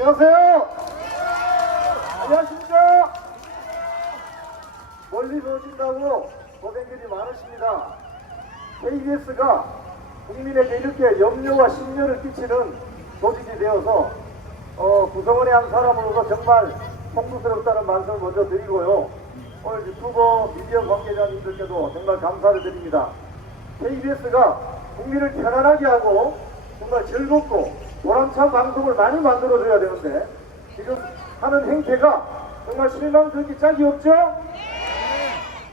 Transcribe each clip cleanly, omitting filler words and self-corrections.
안녕하세요. 안녕하십니까. 멀리서 오신다고 고생들이 많으십니다. KBS가 국민에게 이렇게 염려와 심려를 끼치는 조직이 되어서 구성원의 한 사람으로서 정말 송구스럽다는 말씀을 먼저 드리고요. 오늘 유튜버 미디어 관계자님들께도 정말 감사를 드립니다. KBS가 국민을 편안하게 하고 정말 즐겁고 보람찬 방송을 많이 만들어줘야 되는데 지금 하는 행태가 정말 실망스럽기 짝이 없죠?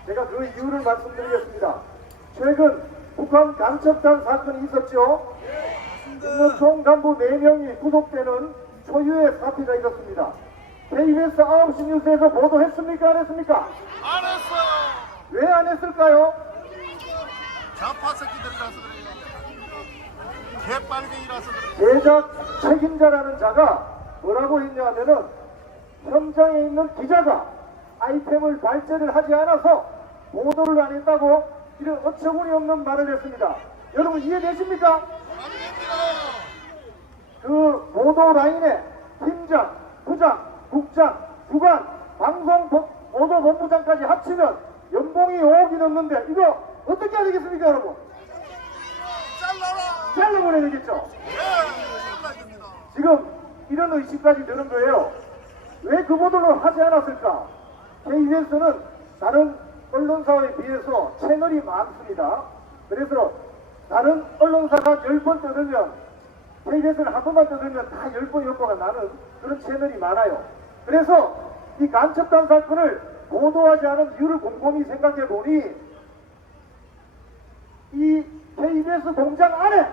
제가 그 이유를 말씀드리겠습니다. 최근 북한 간첩단 사건이 있었죠? 민노총 간부 4명이 구속되는 초유의 사태가 있었습니다. KBS 9시 뉴스에서 보도했습니까? 안 했습니까? 안 했어요. 왜 안 했을까요? 좌파 새끼들이라서 그래요. 개빨갱이라서 그래요. 제작 책임자라는 자가 뭐라고 했냐면은 현장에 있는 기자가 아이템을 발제를 하지 않아서 보도를 안 했다고 이런 어처구니 없는 말을 했습니다. 여러분 이해되십니까? 안 됩니다. 그 보도 라인에 팀장, 부장, 국장, 주관, 방송 보도본부장까지 합치면 연봉이 5억이 넘는데 이거 어떻게 해야 되겠습니까, 여러분? 잘라라. 잘라버려야 되겠죠? 예, 잘라야 됩니다. 지금 이런 의식까지 드는 거예요. 왜 그 보도를 하지 않았을까? KBS는 다른 언론사에 비해서 채널이 많습니다. 그래서 다른 언론사가 10번 떠들면 KBS는 한 번만 떠들면 다 10번 효과가 나는 그런 채널이 많아요. 그래서 이 간첩단 사건을 보도하지 않은 이유를 곰곰이 생각해 보니 이 KBS 공장 안에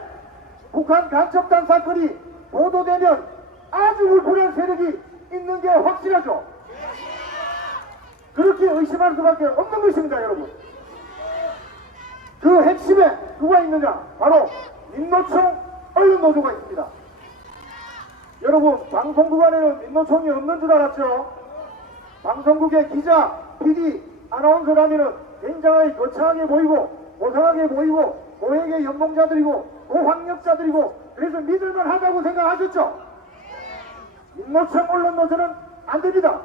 북한 간첩단 사건이 보도되면 아주 울분한 세력이 있는 게 확실하죠. 그렇게 의심할 수밖에 없는 것입니다, 여러분. 그 핵심에 누가 있느냐? 바로 민노총 언론노조가 있습니다. 여러분, 방송국 안에는 민노총이 없는 줄 알았죠? 방송국의 기자, PD, 아나운서라면은 굉장히 거창하게 보이고 고상하게 보이고 고액의 연봉자들이고 고학력자들이고 그래서 믿을만 하다고 생각하셨죠? 민노총 언론노조는 안 됩니다.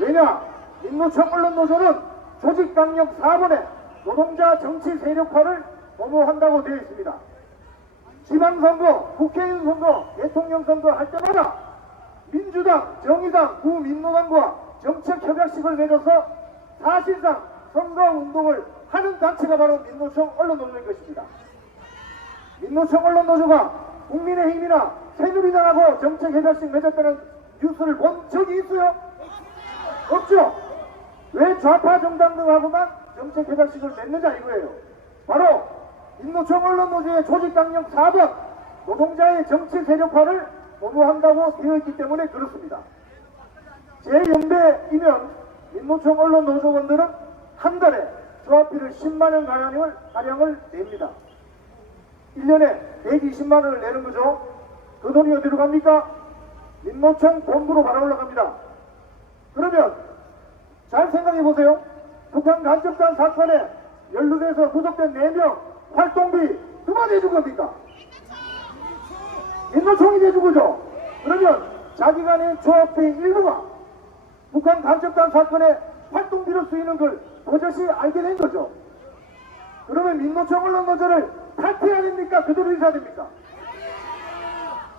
왜냐? 민노총 언론노조는 조직강력 4번에 노동자 정치 세력화를 도모한다고 되어 있습니다. 지방선거, 국회의원 선거, 대통령 선거 할 때마다 민주당, 정의당, 구민노당과 정책협약식을 맺어서 사실상 선거운동을 하는 단체가 바로 민노총 언론노조인 것입니다. 민노총 언론노조가 국민의힘이나 새누리당하고 정책협약식 맺었다는 뉴스를 본 적이 있어요? 없죠? 왜 좌파 정당 등하고만 정책협약식을 맺느냐 이거예요. 바로 민노총 언론노조의 조직강력 4번 노동자의 정치 세력화를 도모한다고 되어 있기 때문에 그렇습니다. 제 연배이면 민노총 언론노조원들은 한 달에 조합비를 10만원 가량을 냅니다. 1년에 120만원을 내는 거죠. 그 돈이 어디로 갑니까? 민노총 본부로 바로 올라갑니다. 그러면 잘 생각해 보세요. 북한 간첩단 사건에 연루돼서 구속된 4명 활동비 누가 내준 겁니까? 민노총이 내준 거죠. 그러면 자기가 낸 조합비 일부가 북한 간첩단 사건에 활동비로 쓰이는 걸 버젓이 알게 된 거죠. 그러면 민노총 언론노조를 탈퇴해야 됩니까? 그대로 있어야 됩니까?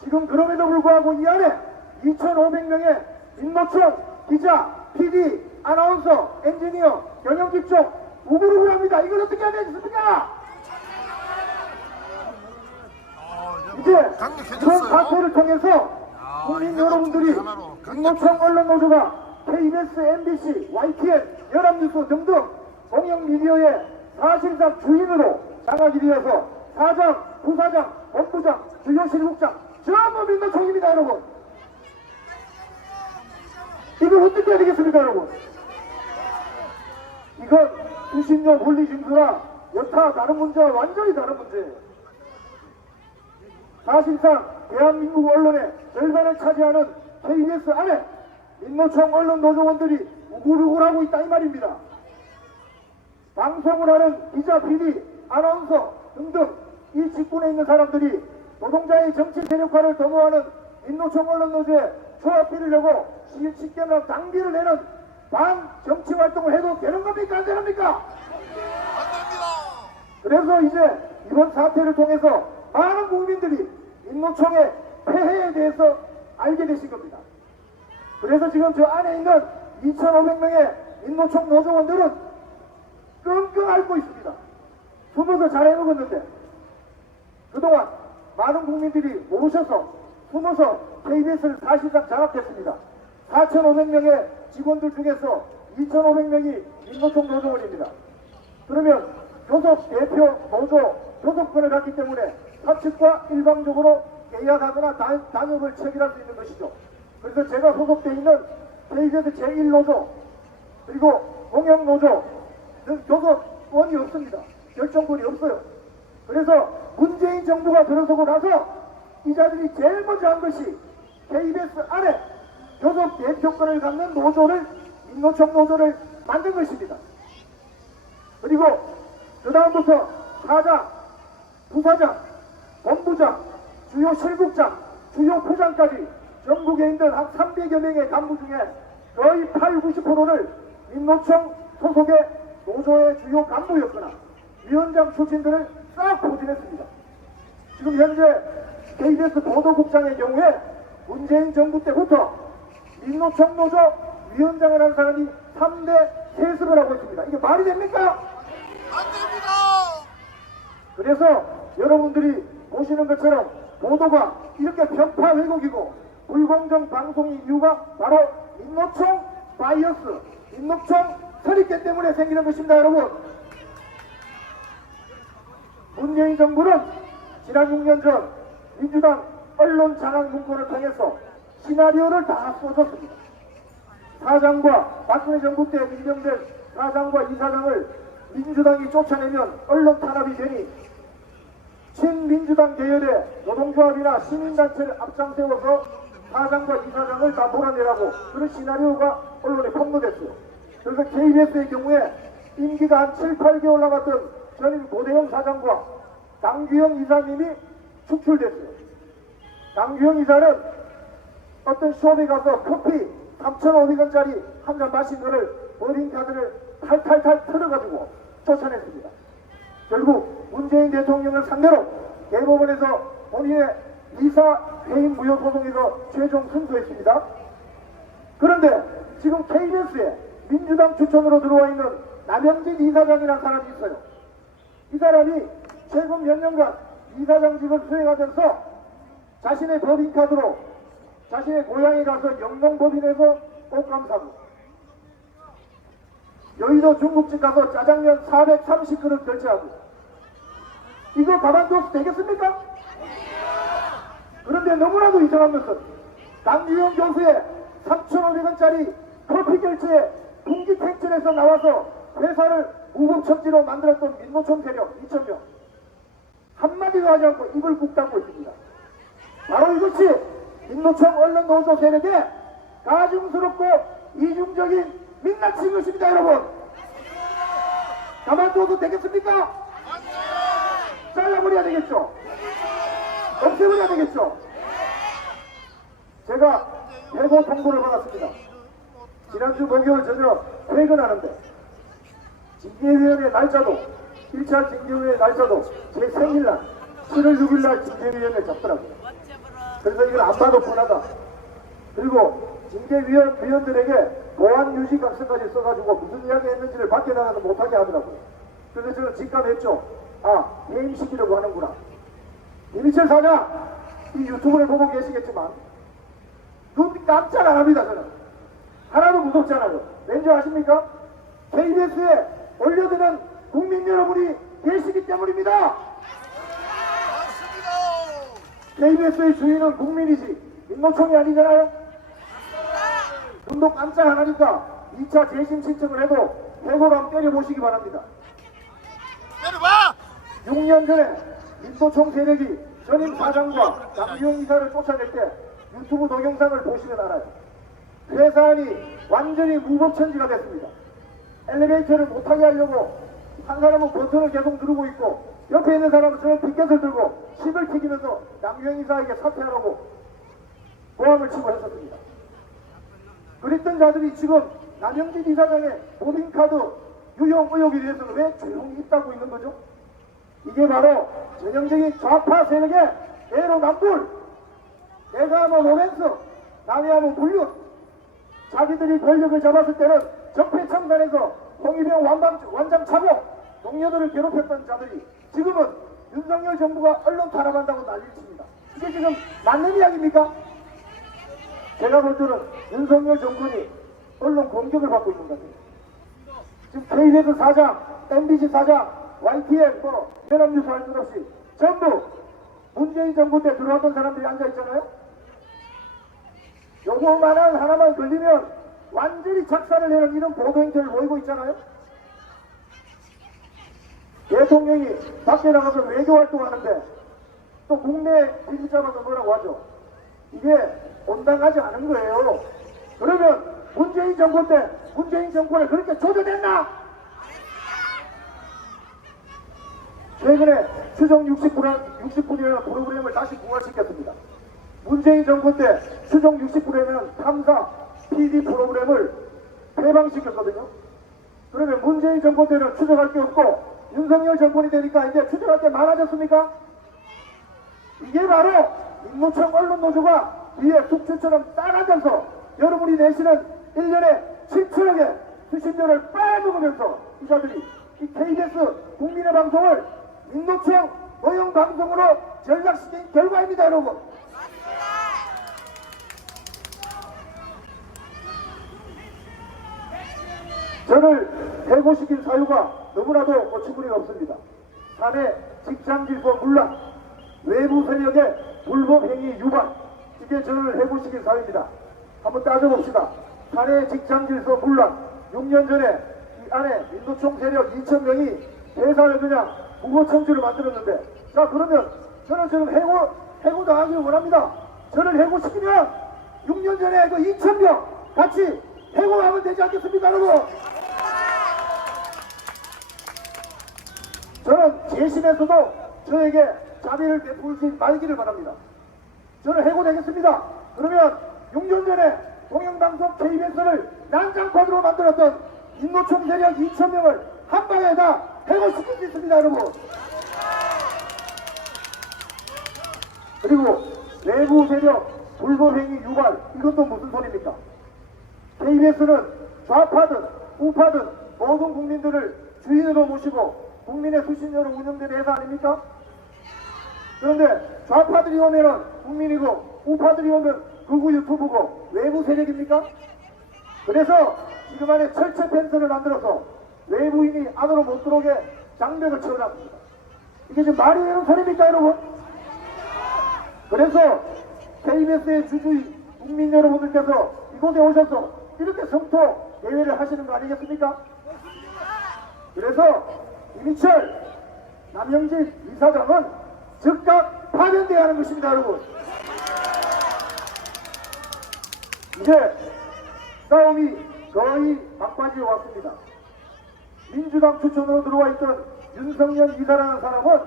지금 그럼에도 불구하고 이 안에 2,500명의 민노총 기자, PD, 아나운서, 엔지니어, 경영직종 우글우글합니다. 이걸 어떻게 해야 되겠습니까? 이제 이런 사태를 통해서 국민 여러분들이 민노총 언론노조가 KBS, MBC, YTN, 연합뉴스 등등 공영미디어의 사실상 주인으로 장악이 되어서 사장, 부사장, 본부장, 주요실국장 전부 민노총입니다, 여러분. 이걸 어떻게 해야 되겠습니까, 여러분? 이건 수신료 분리징수나 여타 다른 문제와 완전히 다른 문제예요. 사실상 대한민국 언론의 절반을 차지하는 KBS 안에 민노총 언론 노조원들이 우글우글하고 있다 이 말입니다. 방송을 하는 기자, PD, 아나운서 등등 이 직군에 있는 사람들이 노동자의 정치 세력화를 도모하는 민노총 언론노조에 조합비를 내고 쉽게 말하면 당비를 내는 반 정치 활동을 해도 되는 겁니까? 안 되랍니까? 안 됩니다. 그래서 이제 이번 사태를 통해서 많은 국민들이 민노총의 폐해에 대해서 알게 되신 겁니다. 그래서 지금 저 안에 있는 2,500명의 민노총 노조원들은 끙끙 앓고 있습니다. 숨어서 잘 해먹었는데 그동안 많은 국민들이 모르셔서 숨어서 KBS를 사실상 장악했습니다. 4,500명의 직원들 중에서 2,500명이 민노총 노조원입니다. 그러면 교섭 대표 노조 교섭권을 갖기 때문에 사측과 일방적으로 계약하거나 단협을 체결할 수 있는 것이죠. 그래서 제가 소속되어 있는 KBS 제1노조 그리고 공영노조는 교섭권이 없습니다. 결정권이 없어요. 그래서 문재인 정부가 들어서고 나서 이 자들이 제일 먼저 한 것이 KBS 안에 교섭 대표권을 갖는 노조를 민노총 노조를 만든 것입니다. 그리고 그 다음부터 사장, 부사장, 본부장, 주요 실국장, 주요 부장까지 전국에 있는 한 300여 명의 간부 중에 거의 80~90%를 민노총 소속의 노조의 주요 간부였거나 위원장 출신들을 싹 포진했습니다. 지금 현재 KBS 보도국장의 경우에 문재인 정부 때부터 민노총 노조 위원장을 한 사람이 3대 세습을 하고 있습니다. 이게 말이 됩니까? 안 됩니다. 그래서 여러분들이 보시는 것처럼 보도가 이렇게 편파 왜곡이고 불공정 방송인 이유가 바로 민노총 바이어스, 민노총 선입견 때문에 생기는 것입니다. 여러분, 문재인 정부는 지난 6년 전 민주당 언론 장악 문건을 통해서 시나리오를 다 써줬습니다. 사장과 박근혜 정부 때 임명된 사장과 이사장을 민주당이 쫓아내면 언론 탄압이 되니 친민주당 계열의 노동조합이나 시민단체를 앞장세워서 사장과 이사장을 다 몰아내라고 그런 시나리오가 언론에 폭로됐어요. 그래서 KBS의 경우에 임기가 한 7~8개월 남았던 전임 고대영 사장과 강규영 이사님이 축출됐어요. 강규영 이사는 어떤 숍에 가서 커피 3,500원짜리 한 잔 마신 거를 법인카드를 탈탈탈 털어가지고 쫓아냈습니다. 결국 문재인 대통령을 상대로 대법원에서 본인의 이사 해임 무효 소송에서 최종 승소했습니다. 그런데 지금 KBS에 민주당 추천으로 들어와 있는 남영진 이사장이라는 사람이 있어요. 이 사람이 최근 몇 년간 이사장직을 수행하면서 자신의 법인카드로 자신의 고향에 가서 영농법인에서 꽃감 사고 여의도 중국집 가서 짜장면 430그릇 결제하고 이거 가만둬도 되겠습니까? 그런데 너무나도 이상한 것은 남규영 교수의 3,500원짜리 커피 결제에 분기탱천에서 나와서 회사를 무법천지로 만들었던 민노총 세력 2,000명 한마디도 하지 않고 입을 꾹 닫고 있습니다. 바로 이것이 민노총 언론노조 세력의 가증스럽고 이중적인 민낯인 것입니다. 여러분, 가만둬도 되겠습니까? 잘라버려야 되겠죠? 없애버려야 되겠죠? 제가 해고 통보를 받았습니다. 지난주 목요일 저녁 퇴근하는데 징계위원회 날짜도 1차 징계위원회 날짜도 제 생일날 7월 6일날 징계위원회 잡더라고요. 그래서 이걸 안 봐도 뻔하다. 그리고 징계위원들에게 보안유지 각서까지 써가지고 무슨 이야기 했는지를 밖에 나가서 못하게 하더라고요. 그래서 저는 직감했죠. 아, 해임시키려고 하는구나. 이미철 사장, 이 유튜브를 보고 계시겠지만 눈 깜짝 안 합니다. 저는 하나도 무섭잖아요. 왠지 아십니까? KBS에 올려드는 국민 여러분이 계시기 때문입니다. 맞습니다. KBS의 주인은 국민이지 민노총이 아니잖아요. 눈도 깜짝 안 하니까 2차 재심 신청을 해도 해고로 한번 때려보시기 바랍니다. 때려봐. 6년 전에 민노총 세력이 전임 사장과 남규영 이사를 쫓아낼 때 유튜브 동영상을 보시면 알아요. 회사 안이 완전히 무법천지가 됐습니다. 엘리베이터를 못하게 하려고 한 사람은 버튼을 계속 누르고 있고 옆에 있는 사람은 저는 빗켓을 들고 침을 튀기면서 남규영 이사에게 사퇴하라고 고함을 치고 했었습니다. 그랬던 자들이 지금 남영진 이사장의 법인카드 유용 의혹에 대해서는 왜 조용히 있다고 있는 거죠? 이게 바로 전형적인 좌파 세력의 내로남불, 내가 하면 로맨스, 남이 하면 불륜. 자기들이 권력을 잡았을 때는 적폐청산에서 홍위병 원장 차고 동료들을 괴롭혔던 자들이 지금은 윤석열 정부가 언론 탄압한다고 난리를 칩니다. 이게 지금 맞는 이야기입니까? 제가 볼 때는 윤석열 정권이 언론 공격을 받고 있는 것 같아요. 지금 KBS 사장, MBC 사장, YTN, 연합뉴스 할 것 없이 전부 문재인 정부 때 들어왔던 사람들이 앉아있잖아요. 요거만한 하나만 걸리면 완전히 작살을 내는 이런 보도행태를 보이고 있잖아요. 대통령이 밖에 나가서 외교활동하는데 또 국내 TV 잡아서 뭐라고 하죠. 이게 온당하지 않은 거예요. 그러면 문재인 정권 때 문재인 정권을 그렇게 조져냈나? 최근에 추정 60분이라는 프로그램을 다시 부활시켰습니다. 문재인 정권 때 추정 60분이라는 탐사 PD 프로그램을 폐방시켰거든요. 그러면 문재인 정권 때는 추적할 게 없고 윤석열 정권이 되니까 이제 추적할 게 많아졌습니까? 이게 바로 민노총 언론노조가 위에 숙주처럼 따라가서 여러분이 내시는 1년에 7천억의 수신료를 빼먹으면서 이 자들이 이 KBS 국민의 방송을 민노총 노영 방송으로 전락시킨 결과입니다, 여러분. 저를 해고시킨 사유가 너무나도 충분히가 없습니다. 사내 직장질서 문란, 외부 세력의 불법행위 유발, 이게 저를 해고시킨 사유입니다. 한번 따져봅시다. 사내 직장질서 문란, 6년 전에 이 안에 민노총 세력 2,000명이 회사를 그냥 무고청지를 만들었는데, 자 그러면 저는 지금 해고당하기를 원합니다. 저를 해고시키면 6년 전에 그 2,000명 같이 해고하면 되지 않겠습니까, 여러분? 저는 재심에서도 저에게 자비를 베풀지 말기를 바랍니다. 저는 해고되겠습니다. 그러면 6년 전에 공영방송 KBS를 난장판으로 만들었던 민노총 세력 2,000명을 한 방에 다 해고시킬 수 있습니다, 여러분. 그리고 외부 세력 불법행위 유발, 이것도 무슨 소리입니까? KBS는 좌파든 우파든 모든 국민들을 주인으로 모시고 국민의 수신료로 운영되는 회사 아닙니까? 그런데 좌파들이 오면은 국민이고 우파들이 오면 극우 유튜브고 외부 세력입니까? 그래서 지금 안에 철제 펜스를 만들어서 외부인이 안으로 못 들어오게 장벽을 채워놨습니다. 이게 지금 말이 되는 소리입니까, 여러분? 그래서 KBS의 주주의 국민 여러분들께서 이곳에 오셔서 이렇게 성토 대회를 하시는 거 아니겠습니까? 그래서 이미철, 남영진 이사장은 즉각 파면돼야 하는 것입니다, 여러분. 이제 싸움이 거의 막바지에 왔습니다. 민주당 추천으로 들어와 있던 윤석열 이사라는 사람은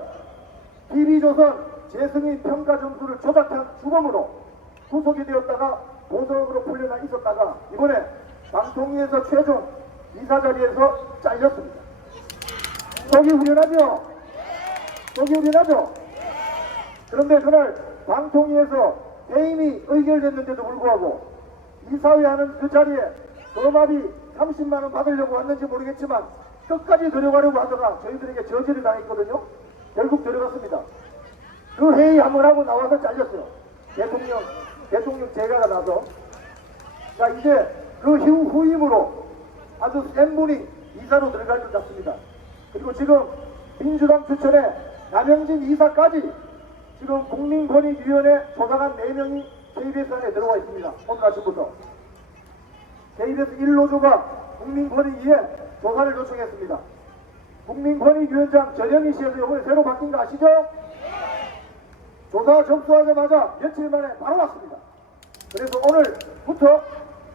TV조선 재승인 평가 점수를 조작한 주범으로 구속이 되었다가 보석으로 풀려나 있었다가 이번에 방통위에서 최종 이사 자리에서 잘렸습니다. 속이 후련하죠? 속이 후련하죠? 그런데 그날 방통위에서 해임이 의결됐는데도 불구하고 이사회 하는 그 자리에 거마비 30만원 받으려고 왔는지 모르겠지만 끝까지 들어가려고 하다가 저희들에게 저지를 당했거든요. 결국 들어갔습니다. 그 회의 한번 하고 나와서 잘렸어요. 대통령 제가가 나서. 자, 이제 그 후임으로 아주 센 분이 이사로 들어갈 것 같습니다. 그리고 지금 민주당 추천에 남영진 이사까지 지금 국민권익위원회 조사관 4명이 KBS 안에 들어와 있습니다. 오늘 아침부터. KBS 1노조가 국민권익위에 조사를 요청했습니다. 국민권익위원장 전현희 씨에서 이번에 새로 바뀐 거 아시죠? 조사 접수하자마자 며칠 만에 바로 왔습니다. 그래서 오늘부터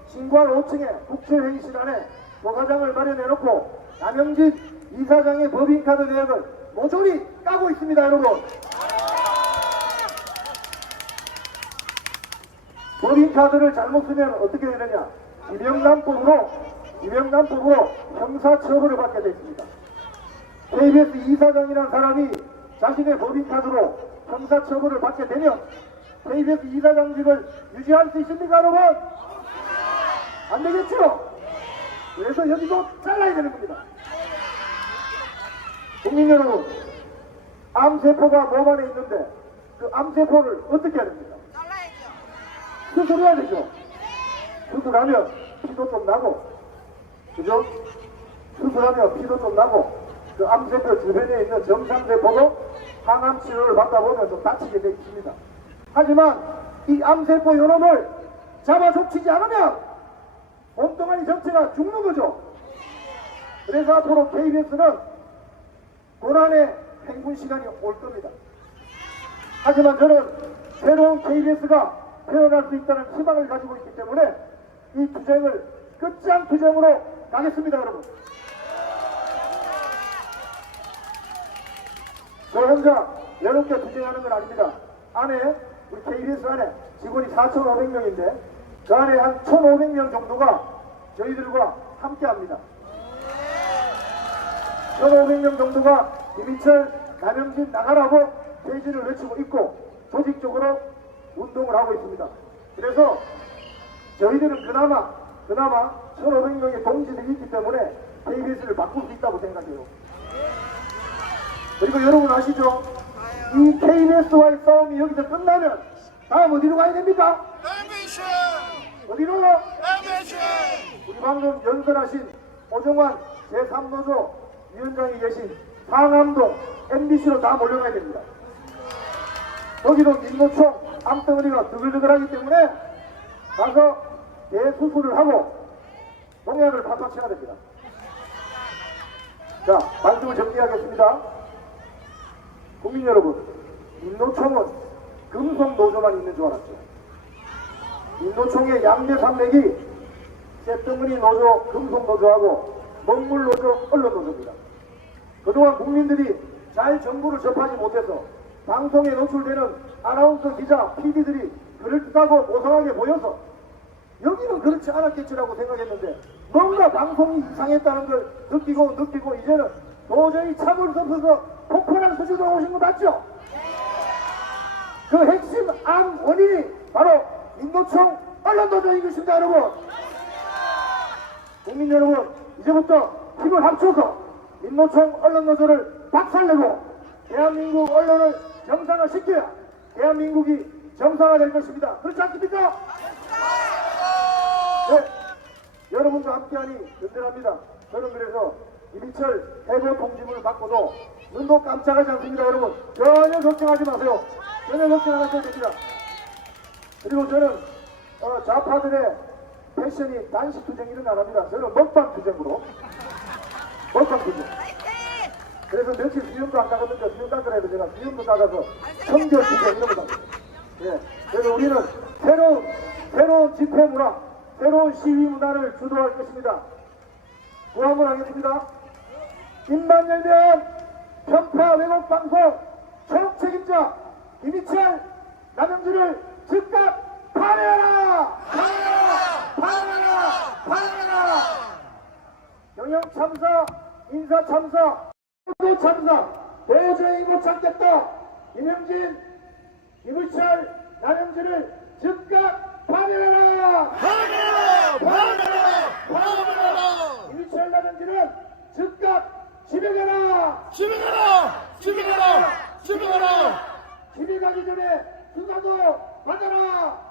신관 5층에 국회회의실 안에 조사장을 마련해놓고 남영진 이사장의 법인카드 내역을 모조리 까고 있습니다, 여러분. 법인카드를 잘못 쓰면 어떻게 되느냐? 김영란법으로 형사처벌을 받게 됐습니다. KBS 이사장이라는 사람이 자신의 법인카드로 형사처벌을 받게 되면 KBS 이사장직을 유지할 수 있습니까, 여러분? 안 되겠죠? 그래서 여기도 잘라야 되는 겁니다. 국민 여러분, 암세포가 몸 안에 있는데 그 암세포를 어떻게 해야 됩니까? 수술해야 되죠. 수술하면 피도 좀 나고, 그죠? 수술하면 피도 좀 나고, 그 암세포 주변에 있는 정상세포도 항암 치료를 받다 보면 좀 다치게 되어 있습니다. 하지만 이 암세포 요놈을 잡아 족치지 않으면 몸뚱아리 전체가 죽는 거죠. 그래서 앞으로 KBS는 고난의 행군 시간이 올 겁니다. 하지만 저는 새로운 KBS가 태어날 수 있다는 희망을 가지고 있기 때문에 이 투쟁을 끝장 투쟁으로 가겠습니다, 여러분. 저 혼자 외롭게 투쟁하는 건 아닙니다. 안에 우리 KBS 안에 직원이 4,500명인데 그 안에 한 1,500명 정도가 저희들과 함께합니다. 1,500명 정도가 김인철, 남영진 나가라고 페이지를 외치고 있고 조직적으로 운동을 하고 있습니다. 그래서 저희들은 그나마 1,500명의 동지들이 있기 때문에 KBS를 바꿀 수 있다고 생각해요. 그리고 여러분 아시죠? 이 KBS와의 싸움이 여기서 끝나면 다음 어디로 가야 됩니까? MBC! 어디로요? MBC! 우리 방금 연설하신 오정환 제3노조 위원장이 계신 상암동 MBC로 다 몰려가야 됩니다. 거기도 민노총 암덩어리가 드글드글하기 때문에 가서 대수술을 하고 농약을 팍팍 쳐야 됩니다. 자, 말씀을 정리하겠습니다. 국민 여러분, 민노총은 금속노조만 있는 줄 알았죠. 민노총의 양대 산맥이 쇳덩어리 노조, 금속노조하고 먹물노조, 언론노조입니다. 그동안 국민들이 잘 정보를 접하지 못해서 방송에 노출되는 아나운서, 기자, PD들이 그럴듯하고 모성하게 보여서 여기는 그렇지 않았겠지라고 생각했는데 뭔가 방송이 이상했다는 걸 느끼고 이제는 도저히 참을 수 없어서 폭발한 수준으로 오신 거 맞죠? 그 핵심 암 원인이 바로 민노총 언론노조인 것입니다, 여러분. 국민 여러분, 이제부터 힘을 합쳐서 민노총 언론노조를 박살내고 대한민국 언론을 정상화시켜야 대한민국이 정상화될 것입니다. 그렇지 않습니까? 네, 여러분과 함께하니 든든합니다. 저는 그래서 이민철 해고 통지문을 받고도 눈도 깜짝하지 않습니다, 여러분. 전혀 걱정하지 마세요. 전혀 걱정 안 하셔도 됩니다. 그리고 저는 좌파들의 패션이 단식 투쟁이는 안 합니다. 저는 먹방 투쟁으로. 먹방 투쟁. 그래서 며칠 수염도 안 닦았는데 수염 닦으라 해도 제가 수염도 닦아서 청결 투쟁 이런 거 닦아요. 예. 그래서 우리는 새로운 집회 문화, 새로운 시위 문화를 주도할 것입니다. 구함을 하겠습니다. 입만 열면 편파 왜곡 방송 총 책임자 이민철, 남영진을 즉각 파면하라! 파면하라! 경영 참사, 인사 참사, 도 참사, 도저히 못 참겠다. 김영진, 이민철, 남영진을 즉각 파면하라! 이민철, 남영진은 즉각 집에 가라! 집에 가기 전에 수사도 받아라!